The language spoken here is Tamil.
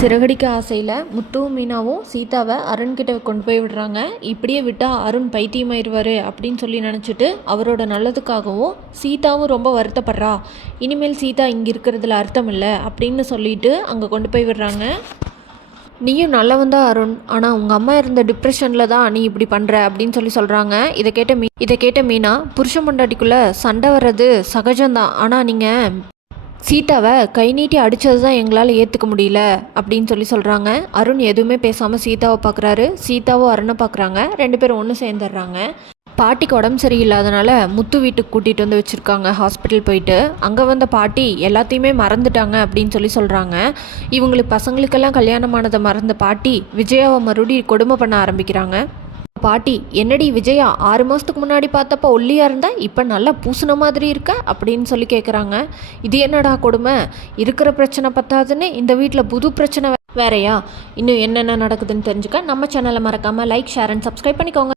சிறகடிக்க ஆசையில் முத்துவும் மீனாவும் சீதாவை அருண்கிட்ட கொண்டு போய் விடுறாங்க. இப்படியே விட்டால் அருண் பைத்தியமாயிருவார் அப்படின்னு சொல்லி நினச்சிட்டு அவரோட நல்லதுக்காகவும் சீதாவும் ரொம்ப வருத்தப்படுறா. இனிமேல் சீதா இங்கே இருக்கிறதுல அர்த்தம் இல்லை அப்படின்னு சொல்லிட்டு அங்கே கொண்டு போய் விடுறாங்க. நீயும் நல்லவன் தான் அருண், ஆனால் உங்கள் அம்மா இருந்த டிப்ரெஷனில் தான் நீ இப்படி பண்ணுற அப்படின்னு சொல்கிறாங்க. இதை கேட்ட மீனா, புருஷன் பொண்டாட்டிக்குள்ளே சண்டை வர்றது சகஜம்தான், ஆனால் நீங்கள் சீதாவை கை நீட்டி அடித்தது தான் எங்களால் ஏற்றுக்க முடியல அப்படின்னு சொல்கிறாங்க. அருண் எதுவுமே பேசாமல் சீதாவை பார்க்குறாரு. சீதாவும் அருணை பார்க்குறாங்க. 2 பேரும் ஒன்று சேர்ந்துடுறாங்க. பாட்டிக்கு உடம்பு சரியில்லாதனால முத்து வீட்டுக்கு கூட்டிகிட்டு வந்து வச்சுருக்காங்க. ஹாஸ்பிட்டல் போயிட்டு அங்கே வந்த பாட்டி எல்லாத்தையுமே மறந்துட்டாங்க அப்படின்னு சொல்கிறாங்க. இவங்களுக்கு பசங்களுக்கெல்லாம் கல்யாணமானதை மறந்த பாட்டி விஜயாவை மறுபடியும் கொடுமை பண்ண ஆரம்பிக்கிறாங்க. பாட்டி, என்னடி விஜயா 6 மாதத்துக்கு முன்னாடி பார்த்தப்ப ஒல்லியாக இருந்தா இப்போ நல்லா பூசின மாதிரி இருக்க அப்படின்னு கேட்குறாங்க. இது என்னடா கொடுமை, இருக்கிற பிரச்சனை பத்தாதுன்னு இந்த வீட்டில் புது பிரச்சனை வேறையா? இன்னும் என்னென்ன நடக்குதுன்னு தெரிஞ்சுக்க நம்ம சேனலை மறக்காமல் லைக், ஷேர் அண்ட் சப்ஸ்கிரைப் பண்ணிக்கோங்க.